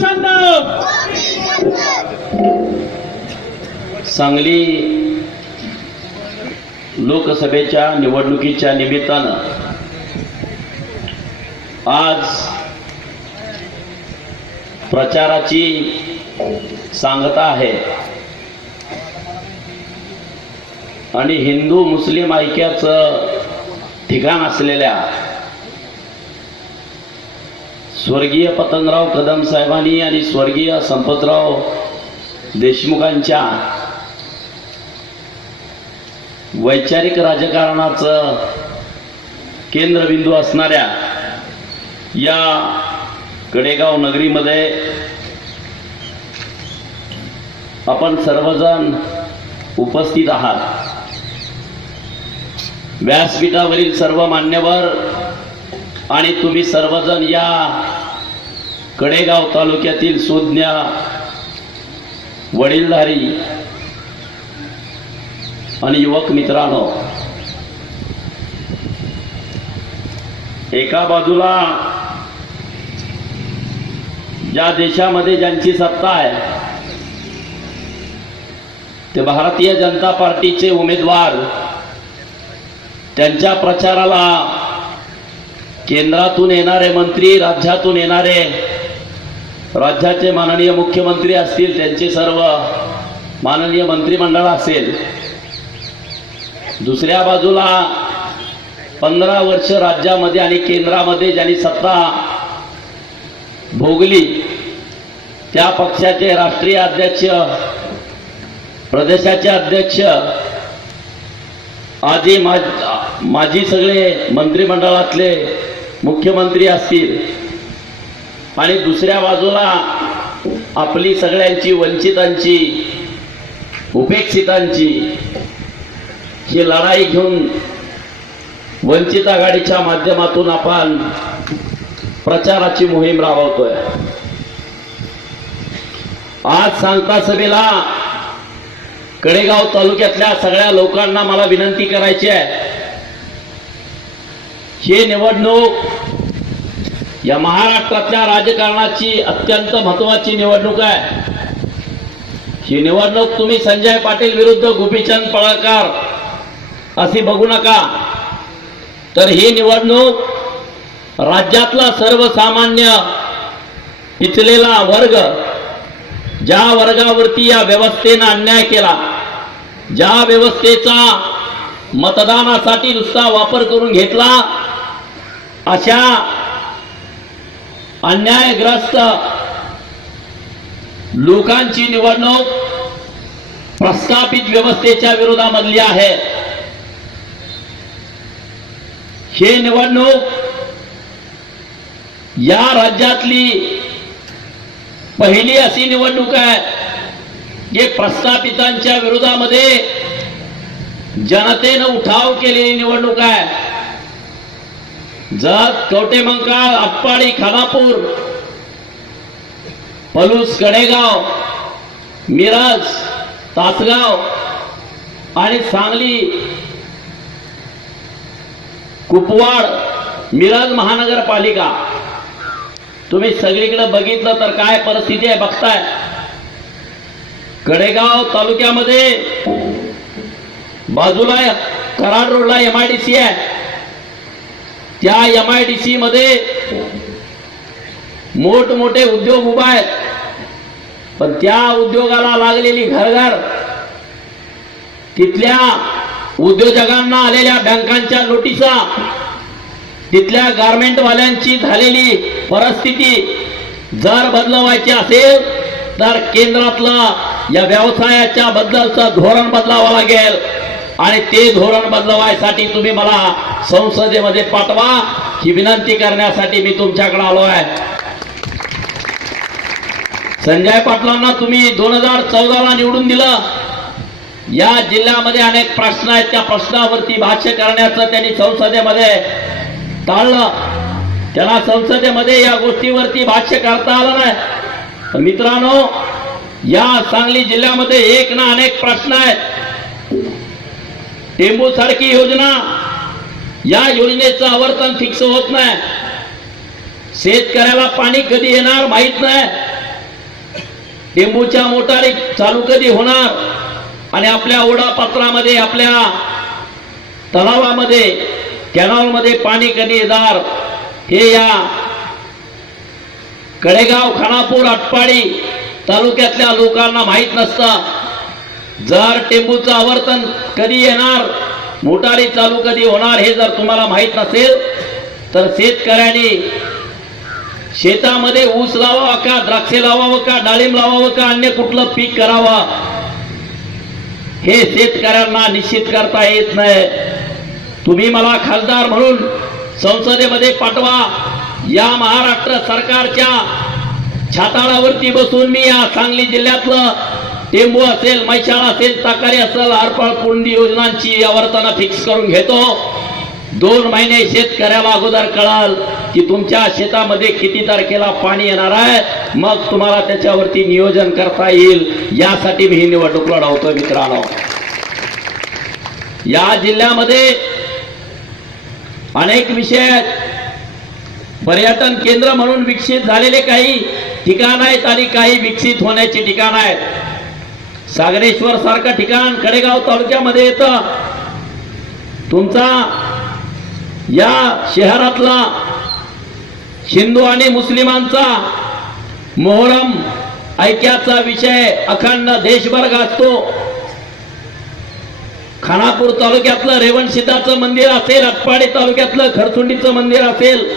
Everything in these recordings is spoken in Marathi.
छंद. सांगली लोकसभेच्या निवडणुकीच्या निमित्तानं आज प्रचाराची सांगता आहे. आणि हिंदू मुस्लिम ऐक्याचं ठिकाण असलेल्या स्वर्गीय पतंगराव कदम साहेबांनी आणि स्वर्गीय संपतराव देशमुखांच्या वैचारिक राजकारणाचं केंद्रबिंदू असणाऱ्या या कडेगाव नगरीमध्ये आपण सर्वजण उपस्थित आहात. व्यासपीठावरील सर्व मान्यवर आणि तुम्ही सर्वजण या कडेगाव तालुक्यातील सुज्ञा वडीलधारी आणि युवक मित्रांनो एका बाजूला ज्या देशामध्ये ज्यांची सत्ता आहे ते भारतीय जनता पार्टीचे उमेदवार त्यांच्या प्रचाराला केंद्रातून येणारे मंत्री राज्यातून येणारे राज्याचे माननीय मुख्यमंत्री असतील त्यांचे सर्व माननीय मंत्रिमंडळ असेल दुसऱ्या बाजूला पंधरा वर्ष राज्यामध्ये आणि केंद्रामध्ये ज्यांनी सत्ता भोगली त्या पक्षाचे राष्ट्रीय अध्यक्ष प्रदेशाचे अध्यक्ष आधी माझी सगळे मंत्रिमंडळातले मुख्यमंत्री असतील आणि दुसऱ्या बाजूला आपली सगळ्यांची वंचितांची उपेक्षितांची ही लढाई घेऊन वंचित आघाडीच्या माध्यमातून आपण प्रचाराची मोहीम राबवतोय. आज सांगता सभेला कडेगाव तालुक्यातल्या सगळ्या लोकांना मला विनंती करायची आहे. ही निवडणूक या महाराष्ट्रातल्या राजकारणाची अत्यंत महत्वाची निवडणूक आहे. ही निवडणूक तुम्ही संजय पाटील विरुद्ध गोपीचंद पळळकर अशी बघू नका. तर ही निवडणूक राज्यातला सर्वसामान्य पिचलेला वर्ग ज्या वर्गावरती या व्यवस्थेनं अन्याय केला ज्या व्यवस्थेचा मतदानासाठी नुसता वापर करून घेतला अशा अन्यायग्रस्त लोकांची निवडणूक प्रस्थापित व्यवस्थेच्या विरोधामधली आहे. हे निवडणूक या राज्यातली पहिली अशी निवडणूक आहे जे प्रस्थापितांच्या विरोधामध्ये जनतेनं उठाव केलेली निवडणूक आहे. जत कवटेमंकाळ आटपाडी खानापूर पलूस कडेगाव मिरज तासगाव आणि सांगली कुपवाड मिरज महानगरपालिका. तुम्ही सगळीकडे बघितलं तर काय परिस्थिती आहे बघताय. कडेगाव तालुक्यामध्ये बाजूला कराड रोडला एम आय डी सी आहे. त्या एम आय डी सी मध्ये मोठमोठे उद्योग उभा आहेत. पण त्या उद्योगाला लागलेली घरघर तिथल्या उद्योजकांना आलेल्या बँकांच्या नोटिसा तिथल्या गारमेंटवाल्यांची झालेली परिस्थिती जर बदलवायची असेल तर केंद्रातला या व्यवसायाच्या बद्दलचं धोरण बदलावं लागेल. आणि ते धोरण बदलवायसाठी तुम्ही मला संसदेमध्ये पाठवा ही विनंती करण्यासाठी मी तुमच्याकडे आलो आहे. संजय पाटलांना तुम्ही दोन हजार चौदाला निवडून दिलं. या जिल्ह्यामध्ये अनेक प्रश्न आहेत त्या प्रश्नावरती भाष्य करण्याचं त्यांनी संसदेमध्ये टाळलं. त्याला संसदेमध्ये या गोष्टीवरती भाष्य करता आलं नाही. तर मित्रांनो या सांगली जिल्ह्यामध्ये एक ना अनेक प्रश्न आहेत. टेंबू सारखी योजना. या योजनेचं आवर्तन फिक्स होत नाही. शेतकऱ्याला पाणी कधी येणार माहीत नाही. टेंबूच्या मोटारी चालू कधी होणार? आणि आपल्या ओढापात्रामध्ये आपल्या तलावामध्ये कॅनॉलमध्ये पाणी कधी येणार? हे या कडेगाव खानापूर आटपाडी तालुक्यातल्या लोकांना माहीत नसतं. जर टेंबूचं आवर्तन कधी येणार मोटारी चालू कधी होणार हे जर तुम्हाला माहीत नसेल तर शेतकऱ्यांनी शेतामध्ये ऊस लावावा का द्राक्षे लावावं का डाळिंब लावावं का अन्य कुठलं पीक करावा हे शेतकऱ्यांना निश्चित करता येत नाही. तुम्ही मला खासदार म्हणून संसदेमध्ये पाठवा. या महाराष्ट्र सरकारच्या छाताळावरती बसून मी या सांगली जिल्ह्यातलं टेंबू असेल मैशाळा असेल ताकारी असेल आरपाळ पुंडी योजनांची आवर्तना फिक्स करून घेतो. दोन महिने शेतकऱ्याला अगोदर कळाल की तुमच्या शेतामध्ये किती तारखेला पाणी येणार आहे. मग तुम्हाला त्याच्यावरती नियोजन करता येईल. यासाठी मी ही निवडणूक लढवतोय मित्रांनो. या जिल्ह्यामध्ये अनेक विषय आहेत. पर्यटन केंद्र म्हणून विकसित झालेले काही ठिकाण आहेत आणि काही विकसित होण्याची ठिकाण आहेत. सागरेश्वर सारखं ठिकाण कडेगाव तालुक्यामध्ये येतं. तुमचा या शहरातला हिंदू आणि मुस्लिमांचा मोहरम ऐक्याचा विषय अखंड देशभर गाजतो. खानापूर तालुक्यातलं रेवणसिद्धाचं मंदिर असेल अटपाडी तालुक्यातलं खरसुंडीचं मंदिर असेल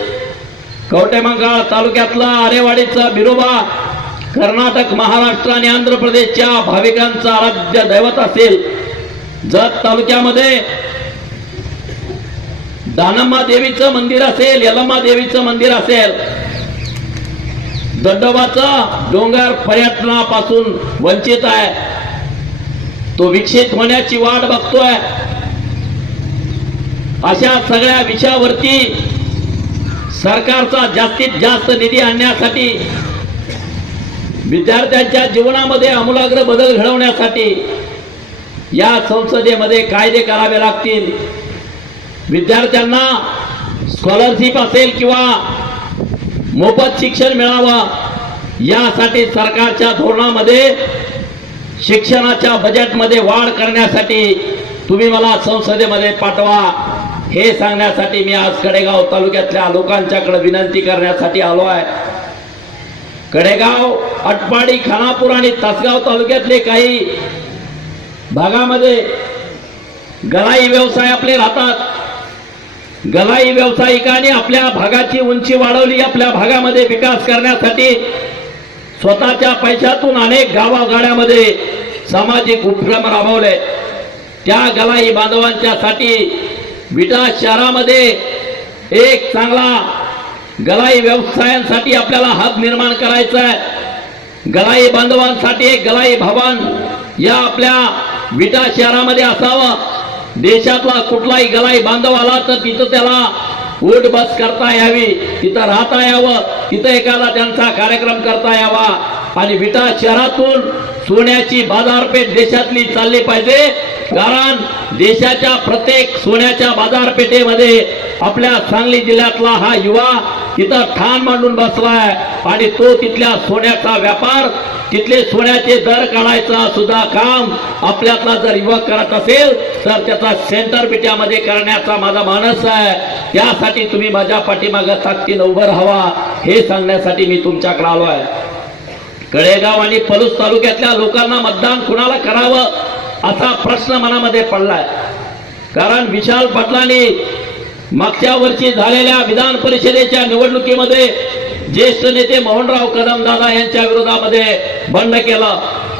कवटेमंगाळ तालुक्यातलं आरेवाडीचा बिरोबा कर्नाटक महाराष्ट्र आणि आंध्र प्रदेशच्या भाविकांचं आराध्य दैवत असेल जत तालुक्यामध्ये दानम्मा देवीचं मंदिर असेल यलम्मा देवीचं मंदिर असेल दंडोबाचा डोंगर पर्यटनापासून वंचित आहे. तो विकसित होण्याची वाट बघतोय. अशा सगळ्या विषयावरती सरकारचा जास्तीत जास्त निधी आणण्यासाठी विद्यार्थ्यांच्या जीवनामध्ये आमूलाग्र बदल घडवण्यासाठी या संसदेमध्ये कायदे करावे लागतील. विद्यार्थ्यांना स्कॉलरशिप असेल किंवा मोफत शिक्षण मिळावं यासाठी सरकारच्या धोरणामध्ये शिक्षणाच्या बजेटमध्ये वाढ करण्यासाठी तुम्ही मला संसदेमध्ये पाठवा. हे सांगण्यासाठी मी आज कडेगाव तालुक्यातल्या लोकांच्याकडे विनंती करण्यासाठी आलो आहे. कडेगाव अटपाडी खानापूर आणि तासगाव तालुक्यातले काही भागामध्ये गलाई व्यवसाय आपले राहतात. गलाई व्यावसायिकांनी आपल्या भागाची उंची वाढवली आपल्या भागामध्ये विकास करण्यासाठी स्वतःच्या पैशातून अनेक गावागाड्यामध्ये सामाजिक उपक्रम राबवले. त्या गलाई बांधवांच्यासाठी विटा शहरामध्ये एक चांगला गलाई व्यवसायांसाठी आपल्याला हब निर्माण करायचा आहे. गलाई बांधवांसाठी एक गलाई भवन या आपल्या विटा शहरामध्ये असावं. देशातला कुठलाही गलाई बांधव आला तर तिथं त्याला उठ बस करता यावी. तिथं राहता यावं. तिथं एखादा त्यांचा कार्यक्रम करता यावा. आणि विटा शहरातून सोन्याची बाजारपेठ देशातली चालली पाहिजे. कारण देशाच्या प्रत्येक सोन्याच्या बाजारपेठेमध्ये आपल्या सांगली जिल्ह्यातला हा युवा तिथं ठाण मांडून बसलाय आणि तो तिथल्या सोन्याचा व्यापार तिथले सोन्याचे दर काढायचा सुद्धा काम आपल्यातला जर युवक करत असेल तर त्याचा सेंटर पिट्यामध्ये करण्याचा माझा मानस आहे. त्यासाठी तुम्ही माझ्या पाठीमागं ताकदीनं उभं राहावा हे सांगण्यासाठी मी तुमच्याकडे आलो आहे कळेगाव आणि पलूस तालुक्यातल्या लोकांना मतदान कुणाला करावं? असा प्रश्न मनामध्ये पडलाय. कारण विशाल पाटलांनी मागच्या वर्षी झालेल्या विधान परिषदेच्या निवडणुकीमध्ये ज्येष्ठ नेते मोहनराव कदम दादा यांच्या विरोधामध्ये बंड केलं.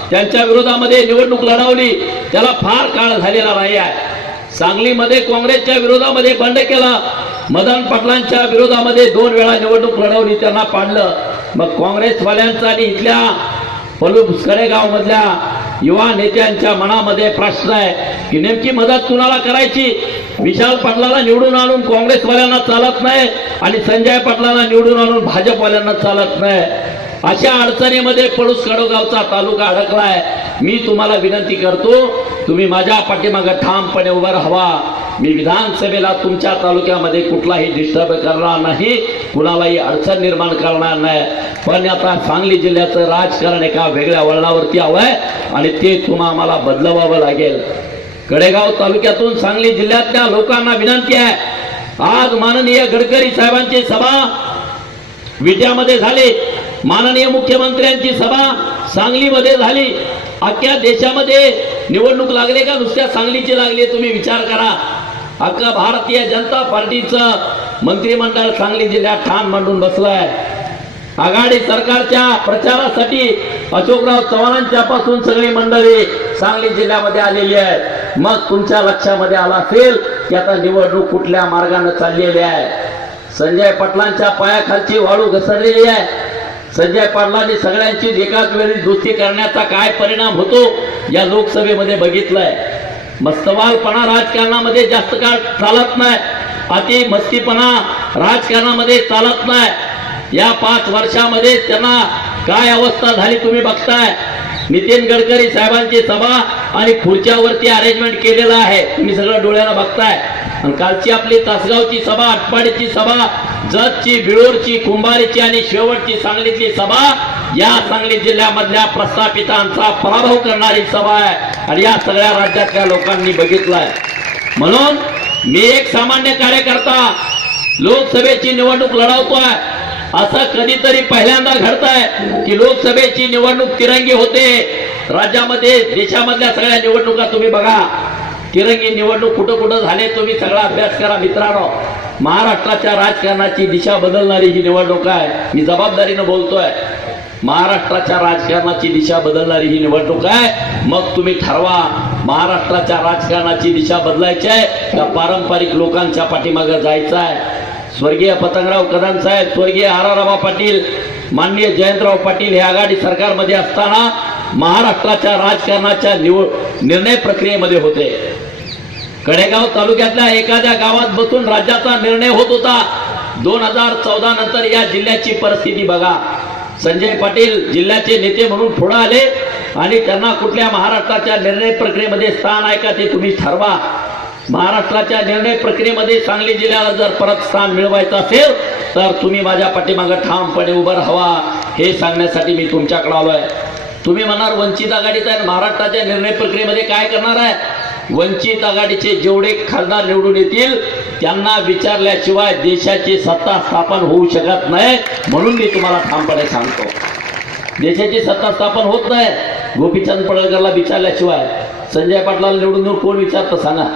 त्यांच्या विरोधामध्ये निवडणूक लढवली. त्याला फार काळ झालेला नाही आहे सांगलीमध्ये काँग्रेसच्या विरोधामध्ये बंड केला. मदन पाटलांच्या विरोधामध्ये दोन वेळा निवडणूक लढवली त्यांना पाडलं. मग काँग्रेसवाल्यांचा आणि इथल्या पलू कडेगाव मधल्या युवा नेत्यांच्या मनामध्ये प्रश्न आहे की नेमकी मदत कुणाला करायची? विशाल पाटलाला निवडून आणून काँग्रेसवाल्यांना चालत नाही आणि संजय पाटलाला निवडून आणून भाजपवाल्यांना चालत नाही. अशा अडचणीमध्ये पळूस खडोगावचा तालुका अडकलाय. मी तुम्हाला विनंती करतो तुम्ही माझ्या पाठीमागं ठामपणे उभं राहावा. मी विधानसभेला तुमच्या तालुक्यामध्ये कुठलाही डिस्टर्ब करणार नाही कुणालाही अडचण निर्माण करणार नाही. पण आता सांगली जिल्ह्याचं राजकारण एका वेगळ्या वळणावरती हवंय आणि ते तुम्हा आम्हाला बदलवावं लागेल. कडेगाव तालुक्यातून सांगली जिल्ह्यातल्या लोकांना विनंती आहे. आज माननीय गडकरी साहेबांची सभा विद्यामध्ये झाली. माननीय मुख्यमंत्र्यांची सभा सांगलीमध्ये झाली. अख्ख्या देशामध्ये निवडणूक लागले का? नुसत्या सांगलीची लागली तुम्ही विचार करा. अख्खा भारतीय जनता पार्टीचं मंत्रिमंडळ सांगली जिल्ह्यात ठाण मांडून बसलंय. आघाडी सरकारच्या प्रचारासाठी अशोकराव चव्हाणांच्या पासून सगळी मंडळी सांगली जिल्ह्यामध्ये आलेली आहे मग तुमच्या लक्षामध्ये आला असेल की आता निवडणूक कुठल्या मार्गाने चाललेली आहे? संजय पाटलांच्या पायाखालची वाळू घसरलेली आहे. संजय पाटलांनी सगळ्यांची एकाच वेळी दुस्ती करण्याचा काय परिणाम होतो या लोकसभेमध्ये बघितलाय. मस्तवालपणा राजकारणामध्ये जास्त काळ चालत नाही. अति मस्तीपणा राजकारणामध्ये चालत नाही. या पाच वर्षामध्ये त्यांना काय अवस्था झाली तुम्ही बघताय? नितीन गडकरी साहेबांची सभा आणि खुर्च्यावरती अरेंजमेंट केलेलं आहे. तुम्ही सगळं डोळ्याला बघताय. आणि कालची आपली तासगावची सभा आटपाडीची सभा जतची बिळूरची कुंभारीची आणि शेवटची सांगलीची सभा या सांगली जिल्ह्यामधल्या प्रस्थापितांचा पराभव करणारी सभा आहे. आणि या सगळ्या राज्यातल्या लोकांनी बघितलंय. म्हणून मी एक सामान्य कार्यकर्ता लोकसभेची निवडणूक लढवतोय. असं कधीतरी पहिल्यांदा घडत आहे की लोकसभेची निवडणूक तिरंगी होते. राज्यामध्ये देशामधल्या सगळ्या निवडणुका तुम्ही बघा. तिरंगी निवडणूक कुठं कुठं झाले तुम्ही सगळा अभ्यास करा मित्रांनो. महाराष्ट्राच्या राजकारणाची दिशा बदलणारी ही निवडणूक आहे. मी जबाबदारीनं बोलतोय. महाराष्ट्राच्या राजकारणाची दिशा बदलणारी ही निवडणूक आहे. मग तुम्ही ठरवा. महाराष्ट्राच्या राजकारणाची दिशा बदलायची आहे का पारंपरिक लोकांच्या पाठीमागं जायचं आहे? स्वर्गीय पतंगराव कदम साहेब स्वर्गीय आराराबा पाटील माननीय जयंतराव पाटील हे आघाडी सरकारमध्ये असताना महाराष्ट्राच्या राजकारणाच्या निवड निर्णय प्रक्रियेमध्ये होते. कडेगाव तालुक्यातल्या एखाद्या गावात बसून राज्याचा निर्णय होत होता. दोन हजार चौदा नंतर या जिल्ह्याची परिस्थिती बघा. संजय पाटील जिल्ह्याचे नेते म्हणून पुढे आले आणि त्यांना कुठल्या महाराष्ट्राच्या निर्णय प्रक्रियेमध्ये स्थान आहे का ते तुम्ही ठरवा. महाराष्ट्राच्या निर्णय प्रक्रियेमध्ये सांगली जिल्ह्याला जर परत स्थान मिळवायचं असेल तर तुम्ही माझ्या पाठीमागं ठामपणे उभं राहावा. हे सांगण्यासाठी मी तुमच्याकडे आहे. तुम्ही म्हणणार वंचित आघाडीत आहे महाराष्ट्राच्या निर्णय प्रक्रियेमध्ये काय करणार आहे? वंचित आघाडीचे जेवढे खासदार निवडून येतील त्यांना विचारल्याशिवाय देशाची सत्ता स्थापन होऊ शकत नाही म्हणून मी तुम्हाला ठामपणे सांगतो. देशाची सत्ता स्थापन होत नाही. गोपीचंद पडळकरला विचारल्याशिवाय संजय पाटलाला निवडून कोण विचारतं सांगा.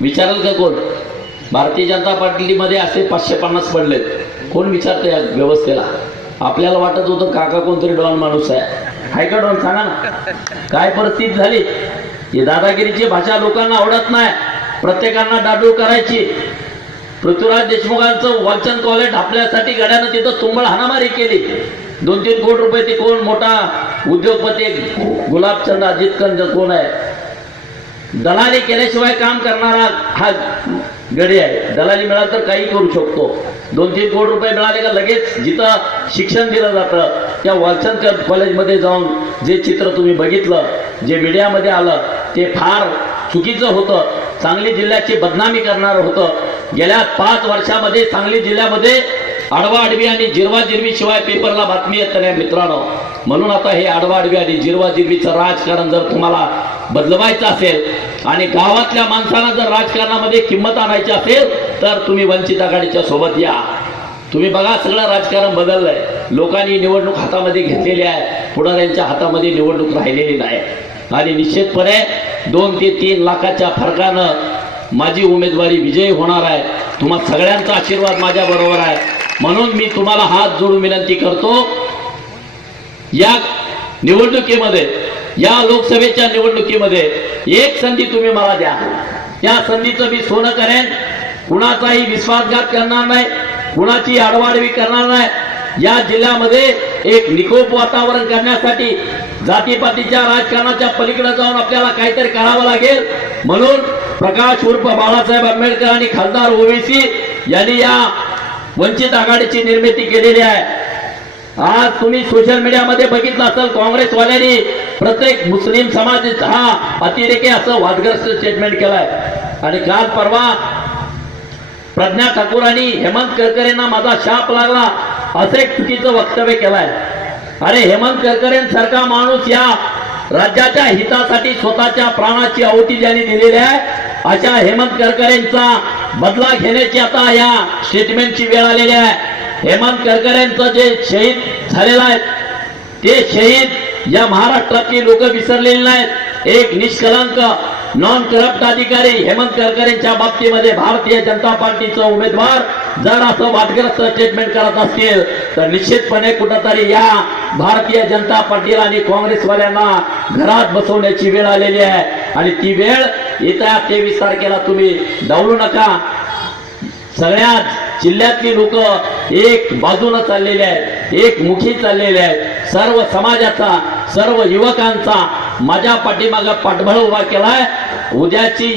विचाराल का कोण? भारतीय जनता पार्टीमध्ये असे पाचशे पन्नास पडलेत. कोण विचारतं या व्यवस्थेला? आपल्याला वाटत होतं काका कोणतरी डॉन माणूस आहे. हाय का डॉन? सांगा ना. काय परिस्थिती झाली? ही दादागिरीची भाषा लोकांना आवडत नाही. प्रत्येकांना डाडूळ करायची. पृथ्वीराज देशमुखांचं वाचन कॉलेज आपल्यासाठी गड्यानं तिथं तुंबळ हाणामारी केली. दोन तीन कोटी रुपये ते कोण? मोठा उद्योगपती गुलाबचंद अजितकंद कोण आहे? दलाली केल्याशिवाय काम करणारा हा गडी आहे. दलाली मिळाल तर काही करू शकतो. दोन तीन कोटी रुपये मिळाले का लगेच जिथं शिक्षण दिलं जातं त्या वालचंद कॉलेजमध्ये जाऊन जे चित्र तुम्ही बघितलं जे मीडियामध्ये आलं ते फार चुकीचं होतं. सांगली जिल्ह्याची बदनामी करणारं होतं. गेल्या पाच वर्षामध्ये सांगली जिल्ह्यामध्ये आडवा आडवी आणि जिरवा जिरवी शिवाय पेपरला बातमी येत नाही मित्रांनो. म्हणून आता हे आडवा आडवी आणि जिरवा जिरवीचं राजकारण जर तुम्हाला बदलवायचं असेल आणि गावातल्या माणसांना जर राजकारणामध्ये किंमत आणायची असेल तर तुम्ही वंचित आघाडीच्या सोबत या. तुम्ही बघा सगळं राजकारण बदललंय. लोकांनी निवडणूक हातामध्ये घेतलेली आहे. पुढाऱ्यांच्या हातामध्ये निवडणूक राहिलेली नाही. आणि निश्चितपणे दोन ते तीन लाखाच्या फरकानं माझी उमेदवारी विजयी होणार आहे. तुम्हा सगळ्यांचा आशीर्वाद माझ्या बरोबर आहे. म्हणून मी तुम्हाला हात जोडून विनंती करतो या निवडणुकीमध्ये या लोकसभेच्या निवडणुकीमध्ये एक संधी तुम्ही मला द्या. या संधीचं मी सोनं करेन. कुणाचाही विश्वासघात करणार नाही कुणाची आडवाडवी करणार नाही. या जिल्ह्यामध्ये एक निकोप वातावरण करण्यासाठी जातीपातीच्या राजकारणाच्या पलीकडे जाऊन आपल्याला काहीतरी करावं लागेल. म्हणून प्रकाश उर्फ बाळासाहेब आंबेडकर आणि खासदार ओवेसी यांनी या वंचित आघाडीची निर्मिती केलेली आहे. आज तुम्ही सोशल मीडियामध्ये बघितलं असेल काँग्रेसवाल्यांनी प्रत्येक मुस्लिम समाज हा अतिरेकी असं वादग्रस्त स्टेटमेंट केलाय. आणि काल परवा प्रज्ञा ठाकूर आणि हेमंत करकरेंना माझा शाप लागला असं एक चुकीचं वक्तव्य केलंय. अरे हेमंत करकरेंसारखा माणूस या राज्याच्या हितासाठी स्वतःच्या प्राणाची आहुती ज्यांनी दिलेली आहे अशा हेमंत करकरेंचा बदला घेण्याची आता या स्टेटमेंटची वेळ आलेली आहे. हेमंत करकरेंचं जे शहीद झालेला आहे ते शहीद या महाराष्ट्रातली लोक विसरलेली नाहीत. एक निष्कलंक नॉन करप्ट अधिकारी हेमंत करकरेंच्या बाबतीमध्ये भारतीय जनता पार्टीचा उमेदवार जर असं वाटग्रस्त स्टेटमेंट करत असतील तर निश्चितपणे कुठंतरी या भारतीय जनता पार्टीला आणि काँग्रेसवाल्यांना घरात बसवण्याची वेळ आलेली आहे. आणि ती वेळ येत्या तेवीस तारखेला तुम्ही डावलू नका. सगळ्याच जिल्ह्यातली लोक एक बाजूनं चाललेले आहेत एक मुखी चाललेले आहेत. सर्व समाजाचा सर्व युवकांचा माझ्या पाठीमागं पाठबळ उभा केलाय. उद्याची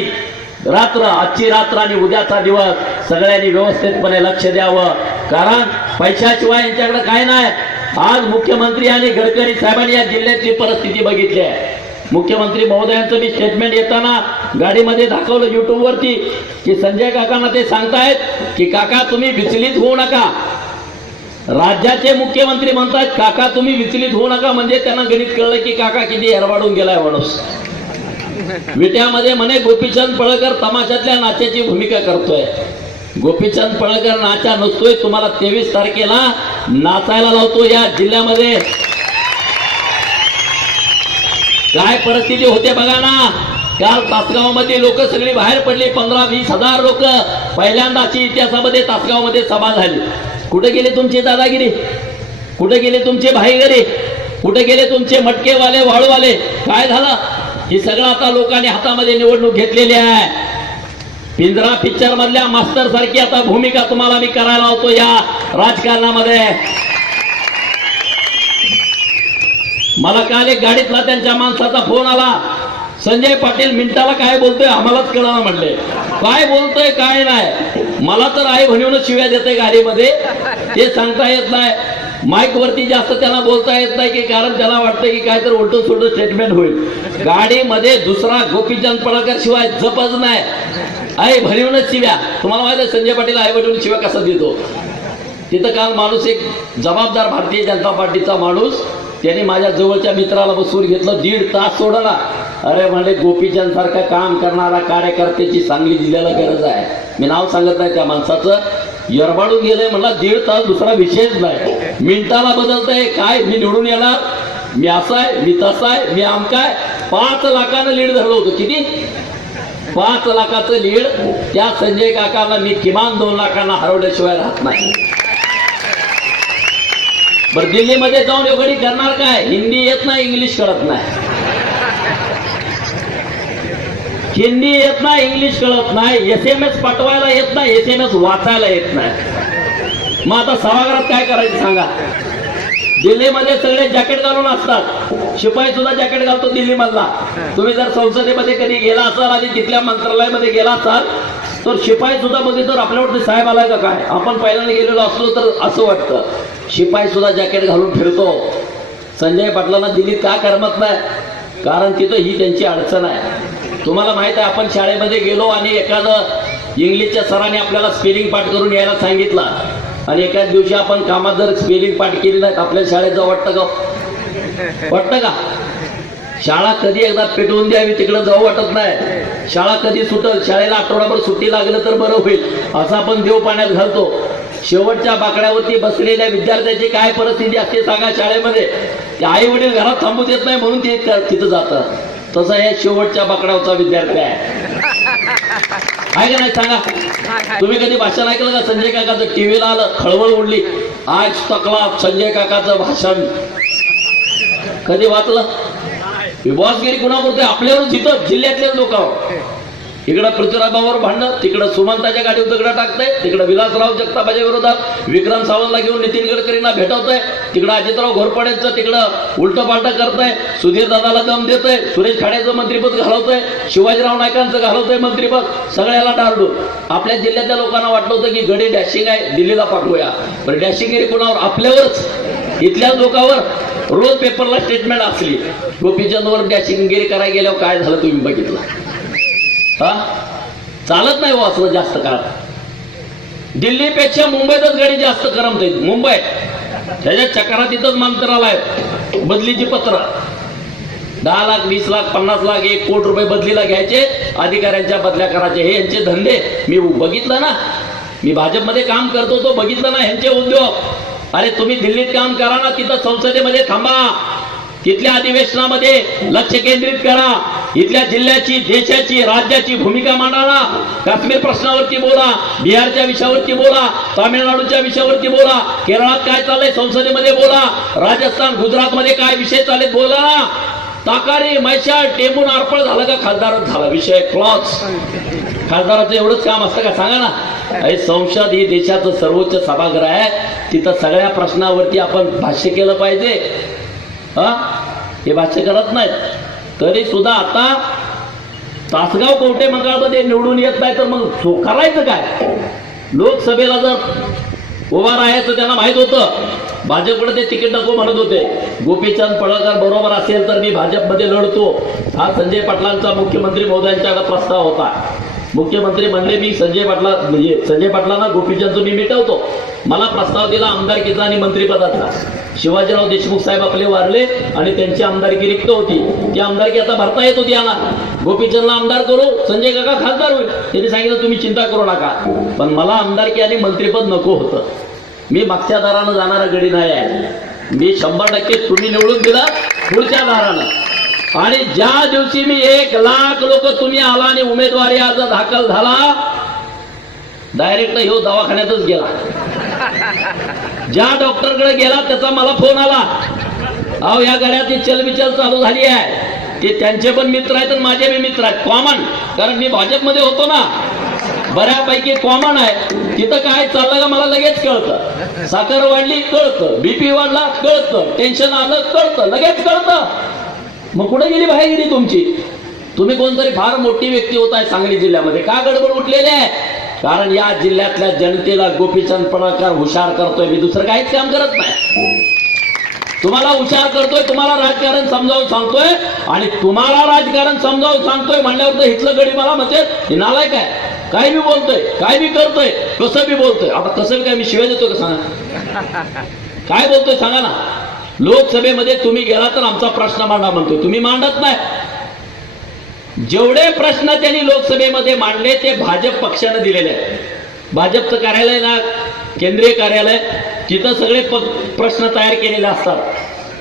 रात्र आजची रात्र आणि उद्याचा दिवस सगळ्यांनी व्यवस्थितपणे लक्ष द्यावं. कारण पैशाशिवाय यांच्याकडे काय नाही. आज मुख्यमंत्री आणि गडकरी साहेबांनी या जिल्ह्याची परिस्थिती बघितली आहे. मुख्यमंत्री महोदयांचं मी स्टेटमेंट येताना गाडीमध्ये दाखवलं युट्यूबवरती की संजय काकांना ते सांगतायत की काका तुम्ही विचलित होऊ नका. राज्याचे मुख्यमंत्री म्हणतात काका तुम्ही विचलित होऊ नका म्हणजे त्यांना गणित कळलं की काका किती एरवाडून गेलाय माणूस. विट्यामध्ये म्हणे गोपीचंद पळकर तमाशातल्या नाच्याची भूमिका करतोय. गोपीचंद पळकर नाचा नसतोय. तुम्हाला तेवीस तारखेला नाचायला लावतो या जिल्ह्यामध्ये. काय परिस्थिती होते बघा ना. काल तासगावमध्ये लोक सगळी बाहेर पडली. पंधरा वीस हजार लोक पहिल्यांदाची इतिहासामध्ये तासगावमध्ये सभा झाली. कुठे गेले तुमचे दादागिरी? कुठे गेले तुमचे भाईगरी? कुठे गेले तुमचे मटकेवाले वाळूवाले? काय झालं? हे सगळं आता लोकांनी हातामध्ये निवडणूक घेतलेली आहे. इंद्रा पिक्चर मधल्या मास्टर सारखी आता भूमिका तुम्हाला मी करायला होतो या राजकारणामध्ये. मला काल एक गाडीतला त्यांच्या माणसाचा फोन आला. संजय पाटील मिनिटाला काय बोलतोय आम्हालाच कळणार म्हणले. काय बोलतोय काय नाही. मला तर आई म्हणून शिव्या देते गाडीमध्ये. ते सांगता येत नाही. माईक वरती जास्त त्याला बोलता येत नाही की कारण त्याला वाटतं की काय तर उलट सुलट स्टेटमेंट होईल. गाडीमध्ये दुसरा गोपीचंद पडकर शिवाय जपच नाही. आहे म्हणूनच शिव्या. तुम्हाला माहिती संजय पाटील आई म्हणून शिव्या कसा देतो? तिथं काल माणूस एक जबाबदार भारतीय जनता पार्टीचा माणूस त्याने माझ्या जवळच्या मित्राला बसवून घेतलं दीड तास सोडला. अरे म्हणजे गोपीचंद सारखं काम करणारा कार्यकर्त्याची सांगली दिल्याला गरज आहे. मी नाव सांगत नाही त्या माणसाचं. यरबाडून गेलंय म्हणला दीड तास दुसरा विषयच नाही. मिनिटाला बदलतंय काय? मी निवडून येणार. मी असा आहे मी तसा आहे मी आमकाय. पाच लाखानं लीड धरलं होतं. किती? पाच लाखाचं लीड त्या संजय काकांना मी किमान दोन लाखांना हरवल्याशिवाय राहत नाही. बरं दिल्लीमध्ये जाऊन एवढी करणार काय? हिंदी येत नाही इंग्लिश कळत नाही. हिंदी येत नाही इंग्लिश कळत नाही एस एम एस पाठवायला येत नाही एस एम एस वाचायला येत नाही. मग आता सभागृहात काय करायचं सांगा? दिल्लीमध्ये सगळे जॅकेट घालून असतात. शिपाई सुद्धा जॅकेट घालतो दिल्ली मधला तुम्ही जर संसदेमध्ये कधी गेला असाल आणि तिथल्या मंत्रालयामध्ये गेला असाल तर शिपाई सुद्धा बघितलं तर आपल्यावरती साहेब आलाय का काय? आपण पहिल्यांदा गेलेलो असलो तर असं वाटतं. शिपाई सुद्धा जॅकेट घालून फिरतो. संजय पाटलांना दिल्लीत का करमत नाही? कारण तिथं ही त्यांची अडचण आहे. तुम्हाला माहीत आहे आपण शाळेमध्ये गेलो आणि एखादं इंग्लिशच्या सरांनी आपल्याला स्पेलिंग पाठ करून यायला सांगितलं. आणि एकाच दिवशी आपण कामात जर स्पेलिंग पाठ केली नाही तर आपल्या शाळेत जाऊ वाटतं का? वाटतं का? शाळा कधी एकदा पेटवून द्यावी तिकडे जाऊ वाटत नाही. शाळा कधी सुटल शाळेला आठवडाभर सुट्टी लागलं तर बरं होईल. असं आपण देव पाण्यात घालतो. शेवटच्या बाकड्यावरती बसलेल्या विद्यार्थ्याची काय परिस्थिती असते सांगा शाळेमध्ये. ते आई वडील घरात थांबू देत नाही म्हणून ते तिथं जातं तसा हे शेवटच्या बाकड्यावरचा विद्यार्थी आहे. आहे का नाही सांगा? तुम्ही कधी भाषण ऐकलं का? संजय काकाचं टीव्हीला आलं खळबळ उडली. आज तकला संजय काकाचं भाषण. कधी वाचलं? बॉसगिरी कुणा करतोय आपल्यावर जिथं जिल्ह्यातले लोकांवर इकडं पृथ्वीराबावर भांडणं तिकडं सुमंताच्या गाडीवर दगड टाकतंय तिकडं विलासराव जगतापाच्या विरोधात विक्रम सावंतला घेऊन नितीन गडकरींना भेटवतंय तिकडं अजितराव घोरपड्यांचं तिकडं उलटं पालटं करतंय सुधीर दादाला दम देतंय सुरेश खाड्याचं मंत्रीपद घालवतंय शिवाजीराव नायकांचं घालवतंय मंत्रीपद सगळ्याला डारडून आपल्या जिल्ह्यातल्या लोकांना वाटलं होतं की गडी डॅशिंग आहे दिल्लीला पाठवूया. पण डॅशिंगगिरी कुणावर? आपल्यावरच. इथल्या लोकांवर रोज पेपरला स्टेटमेंट असली. गोपीचंदवर डॅशिंगगिरी करायला गेल्यावर काय झालं तुम्ही बघितलं? हा? चालत नाही वाचलं जास्त काळ. दिल्लीपेक्षा मुंबईतच गाडी जास्त करमते मुंबई. त्याच्या चक्रात तिथंच मंत्रालय आहे. बदलीची पत्र. दहा लाख वीस लाख पन्नास लाख एक कोटी रुपये बदलीला घ्यायचे. अधिकाऱ्यांच्या बदल्या करायचे. हे यांचे धंदे. मी बघितलं ना. मी भाजपमध्ये काम करतो तो बघितलं ना ह्यांचे उद्योग. अरे तुम्ही दिल्लीत काम करा ना तिथं संसदेमध्ये थांबा. तिथल्या अधिवेशनामध्ये लक्ष केंद्रित करा. इथल्या जिल्ह्याची देशाची राज्याची भूमिका मांडावा. काश्मीर प्रश्नावरती बोला बिहारच्या विषयावरती बोला तामिळनाडूच्या विषयावरती बोला केरळात काय चाललंय संसदेमध्ये बोला राजस्थान गुजरातमध्ये काय विषय चालले बोला. ताकारी मैशाळ टेंबून अर्पण झालं का खासदारच झाला? विषय क्लॉच. खासदाराचं एवढंच काम असतं का? सांगा ना. अरे संसद ही देशाचं सर्वोच्च सभागृह आहे. तिथं सगळ्या प्रश्नावरती आपण भाष्य केलं पाहिजे. हा? हे भाष्य करत नाहीत. तरी सुद्धा आता तासगाव कोवटे मंगळमध्ये निवडून येत नाही तर मग करायचं काय? लोकसभेला जर उभा राहायचं त्यांना माहीत होतं. भाजपकडे ते तिकीट नको म्हणत होते. गोपीचंद पडळकर बरोबर असेल तर मी भाजपमध्ये लढतो. हा संजय पाटलांचा मुख्यमंत्री महोदयांच्याकडे प्रस्ताव होता. मुख्यमंत्री म्हणले मी संजय पाटला म्हणजे संजय पाटलांना गोपीचंद मी मिटवतो. मला प्रस्ताव दिला आमदारकीचा आणि मंत्रिपदाचा. शिवाजीराव देशमुख साहेब आपले वारले आणि त्यांची आमदारकी रिक्त होती. ती आमदारकी आता भरता येत होती यांना. गोपीचंदला आमदार करू संजय काका खासदार होईल. त्यांनी सांगितलं तुम्ही चिंता करू नका. पण मला आमदारकी आणि मंत्रिपद नको होतं. मी मागच्या दारानं जाणारा गडी नाही आहे. मी शंभर टक्के तुम्ही निवडून दिला पुढच्या दारानं. आणि ज्या दिवशी मी एक लाख लोक तुम्ही आला आणि उमेदवारी अर्ज दाखल झाला डायरेक्ट ह्यो दवाखान्यातच गेला. ज्या डॉक्टरकडे गेला त्याचा मला फोन आला. अहो या गड्याची चलबिचल चालू झाली आहे. ते त्यांचे पण मित्र आहेत आणि माझे बी मित्र आहेत. कॉमन कारण मी भाजपमध्ये होतो ना. बऱ्यापैकी कॉमन आहे. तिथं काय चाललं का मला लगेच कळतं. साखर वाढली कळतं. बीपी वाढला कळतं. टेन्शन आलं कळतं. लगेच कळतं. मग कुठे गेली बाहेर गेली तुमची? तुम्ही कोणतरी फार मोठी व्यक्ती होत आहे सांगली जिल्ह्यामध्ये. का गडबड उठलेली आहे कारण या जिल्ह्यातल्या जनतेला गोपीचंद पडळकर हुशार करतोय. मी दुसरं काहीच काम करत नाही. तुम्हाला हुशार करतोय तुम्हाला राजकारण समजावून सांगतोय आणि तुम्हाला राजकारण समजावून सांगतोय म्हणल्यावर तर इथलं गडी मला म्हणते हे नालाय काय काय बी बोलतोय काय बी करतोय कसं बी बोलतोय. आता कसं बी काय मी शिवाय देतो का सांगा? काय बोलतोय सांगा ना. लोकसभेमध्ये तुम्ही गेला तर आमचा प्रश्न मांडा म्हणतो. तुम्ही मांडत नाही. जेवढे प्रश्न त्यांनी लोकसभेमध्ये मांडले ते भाजप पक्षानं दिलेले आहेत. भाजपचं कार्यालय ना केंद्रीय कार्यालय तिथं सगळे प- प्रश्न तयार केलेले असतात.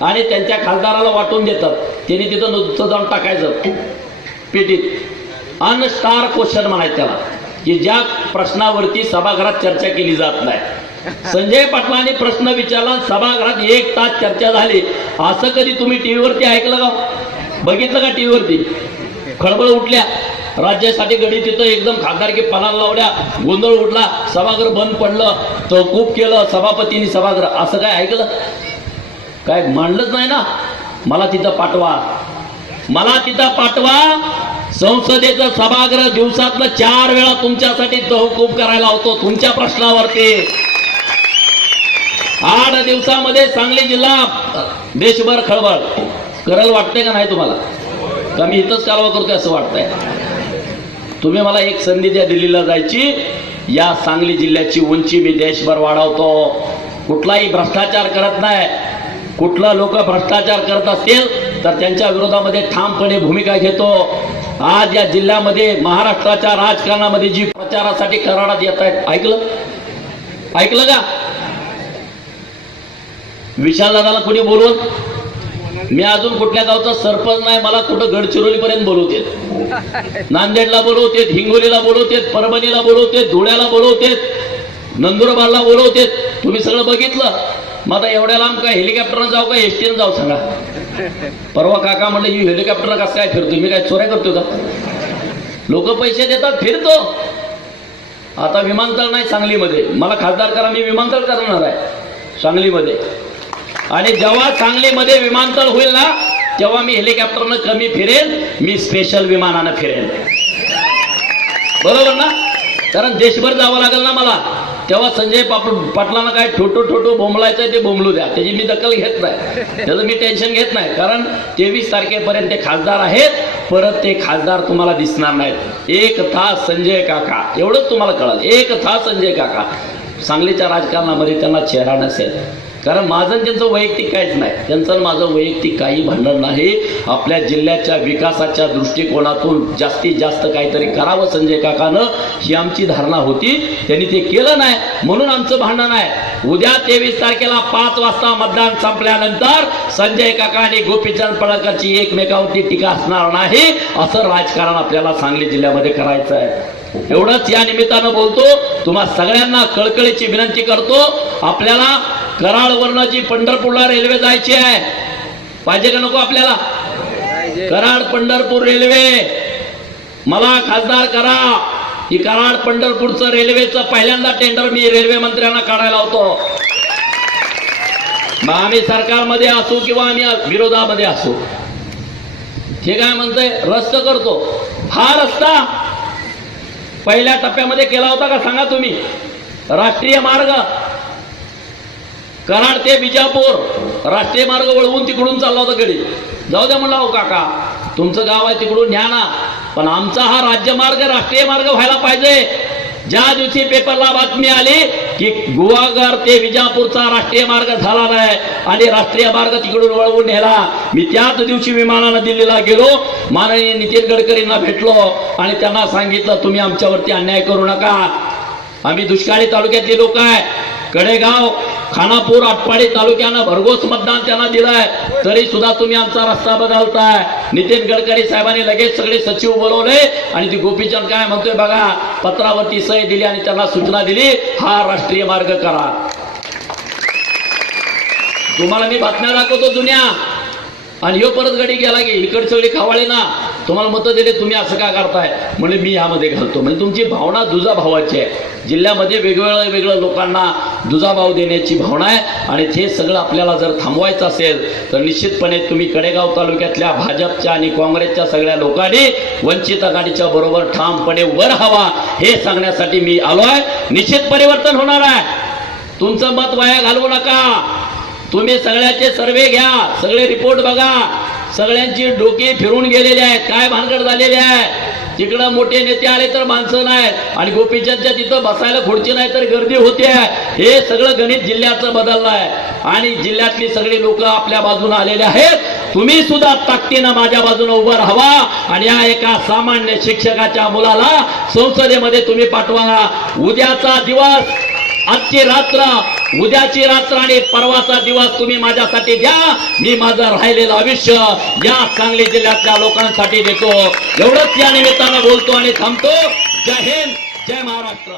आणि त्यांच्या खासदाराला वाटून देतात. त्यांनी तिथं नुसतं जाऊन टाकायचं पेटीत. अनस्टार क्वेश्चन म्हणायचं त्याला की ज्या प्रश्नावरती सभागृहात चर्चा केली जात नाही. संजय पाटलांनी प्रश्न विचारला सभागृहात एक तास चर्चा झाली. असं कधी तुम्ही टीव्हीवरती ऐकलं का हो? बघितलं का टीव्हीवरती? खळबळ उठल्या. राज्यासाठी गडी तिथं एकदम खासदारकी पणाला लावल्या. गोंधळ उठला सभागृह बंद पडलं. तहकूब केलं. सभापतींनी सभागृह. असं काय ऐकलं? काय मांडलंच नाही ना? मला तिथं पाठवा. मला तिथं पाठवा. संसदेचं सभागृह दिवसातलं चार वेळा तुमच्यासाठी तहकूब करायला होतो. तुमच्या प्रश्नावरती. आठ दिवसामध्ये सांगली जिल्हा देशभर खळबळ. करल वाटतंय का नाही तुम्हाला? का मी इथंच कालवा करतोय असं वाटतंय? तुम्ही मला एक संधी द्या दिल्लीला जायची. या सांगली जिल्ह्याची उंची मी देशभर वाढवतो. कुठलाही भ्रष्टाचार करत नाही. कुठला लोक भ्रष्टाचार करत असतील तर त्यांच्या विरोधामध्ये ठामपणे भूमिका घेतो. आज या जिल्ह्यामध्ये महाराष्ट्राच्या राजकारणामध्ये जी प्रचारासाठी कराडात येत आहेत ऐकलं? ऐकलं का? विशाल दादाला कोणी बोलवत? मी अजून कुठल्या गावचा सरपंच नाही मला कुठं गडचिरोलीपर्यंत बोलवतेत? नांदेडला बोलवतेत हिंगोलीला बोलवतेत परभणीला बोलवतेत धुळ्याला बोलवतेत नंदुरबारला बोलवतेत. तुम्ही सगळं बघितलं? मग आता एवढ्या लांब काय हेलिकॉप्टरनं जाऊ का एसटीनं जाऊ सांगा. परवा काका म्हणलं ही हेलिकॉप्टर कसं काय फिरतो मी काय चोऱ्या करतो का? लोक पैसे देतात फिरतो. आता विमानतळ नाही सांगलीमध्ये. मला खासदार करा मी विमानतळ करणार आहे सांगलीमध्ये. आणि जेव्हा सांगलीमध्ये विमानतळ होईल ना तेव्हा मी हेलिकॉप्टरनं कमी फिरेन मी स्पेशल विमानानं फिरेन. बरोबर ना? कारण देशभर जावं लागेल ना मला. तेव्हा संजय पाप पाटलांना काय ठोटो ठोटो बोंबलायचं ते बोंबलू द्या. त्याची मी दखल घेत नाही. त्याचं मी टेन्शन घेत नाही. कारण तेवीस तारखेपर्यंत ते खासदार आहेत. परत ते खासदार तुम्हाला दिसणार नाहीत. एक तास संजय काका. एवढंच तुम्हाला कळाल. एक तास संजय काका. सांगलीच्या राजकारणामध्ये त्यांना चेहरा नसेल. कारण माझं त्यांचं वैयक्तिक काहीच नाही. त्यांचं माझं वैयक्तिक काही भांडण नाही. आपल्या जिल्ह्याच्या विकासाच्या दृष्टिकोनातून जास्तीत जास्त काहीतरी करावं संजय काकानं ही आमची धारणा होती. त्यांनी ते केलं नाही. म्हणून आमचं भांडण आहे. उद्या तेवीस तारखेला पाच वाजता मतदान संपल्यानंतर संजय काका आणि गोपीचंद पडळकरची एकमेकावरती टीका असणार नाही असं राजकारण आपल्याला सांगली जिल्ह्यामध्ये करायचं आहे. एवढंच या निमित्तानं बोलतो. तुम्हा सगळ्यांना कळकळीची विनंती करतो. आपल्याला कराड वरणाची पंढरपूरला रेल्वे जायची आहे. पाहिजे का नको आपल्याला? कराड पंढरपूर रेल्वे. मला खासदार करा. ही कराड पंढरपूरचं रेल्वेचं पहिल्यांदा टेंडर मी रेल्वे मंत्र्यांना काढायला होतो. मग आम्ही सरकारमध्ये असू किंवा आम्ही विरोधामध्ये असू. हे काय म्हणतंय? रस्ता करतो. हा रस्ता पहिल्या टप्प्यामध्ये केला होता का सांगा तुम्ही? राष्ट्रीय मार्ग. कराड ते बिजापूर राष्ट्रीय मार्ग वळवून तिकडून चालला होता गडी. जाऊ द्या म्हणला हो काका तुमचं गाव आहे तिकडून न्या ना. पण आमचा हा राज्यमार्ग राष्ट्रीय मार्ग व्हायला पाहिजे. ज्या दिवशी पेपरला बातमी आली की गुवागर ते विजापूरचा राष्ट्रीय मार्ग झाला नाही आणि राष्ट्रीय मार्ग तिकडून वळवून नेला मी त्याच दिवशी विमानानं दिल्लीला गेलो. माननीय नितीन गडकरींना भेटलो आणि त्यांना सांगितलं तुम्ही आमच्यावरती अन्याय करू नका. आम्ही दुष्काळी तालुक्यातले लोक आहे. कडेगाव खानापूर आटपाडी तालुक्यानं भरघोस मतदान त्यांना दिलंय. तरी सुद्धा तुम्ही आमचा रस्ता बदलताय. नितीन गडकरी साहेबांनी लगेच सगळे सचिव बोलवले आणि ती गोपीचंद काय म्हणतोय बघा पत्रावरती सही दिली आणि त्यांना सूचना दिली हा राष्ट्रीय मार्ग करा. तुम्हाला मी बातम्या दाखवतो जुन्या. आणि ह्यो परत गडी गेला की इकडचं सगळी खावाळे ना तुम्हाला मतं दिले तुम्ही असं का करताय? म्हणजे मी यामध्ये घालतो. म्हणजे तुमची भावना दुजाभावाची आहे. जिल्ह्यामध्ये वेगवेगळ्या वेगळ्या लोकांना दुजाभाव देण्याची भावना आहे. आणि ते सगळं आपल्याला जर थांबवायचं असेल तर निश्चितपणे तुम्ही कडेगाव तालुक्यातल्या भाजपच्या आणि काँग्रेसच्या सगळ्या लोकांनी वंचित आघाडीच्या बरोबर ठामपणे वर हवा हे सांगण्यासाठी मी आलो आहे निश्चित परिवर्तन होणार आहे. तुमचं मत वाया घालवू नका. तुम्ही सगळ्याचे सर्वे घ्या सगळे रिपोर्ट बघा. सगळ्यांची डोके फिरून गेलेली आहेत काय भानगड झालेली आहे? तिकडं मोठे नेते आले तर माणसं नाहीत आणि गोपीचंदच्या तिथं बसायला खुर्ची नाही तर गर्दी होते. हे सगळं गणित जिल्ह्याचं बदललं आहे आणि जिल्ह्यातली सगळी लोक आपल्या बाजूने आलेले आहेत. तुम्ही सुद्धा ताकदीनं माझ्या बाजूने उभं राहावा. आणि या एका सामान्य शिक्षकाच्या मुलाला संसदेमध्ये तुम्ही पाठवा. उद्याचा दिवस आजची रात्र उद्याची रात्र आणि परवाचा दिवस तुम्ही माझ्यासाठी द्या. मी माझं राहिलेलं आयुष्य या सांगली जिल्ह्यातल्या लोकांसाठी देतो. एवढंच या निमित्तानं बोलतो आणि थांबतो. जय हिंद जय महाराष्ट्र.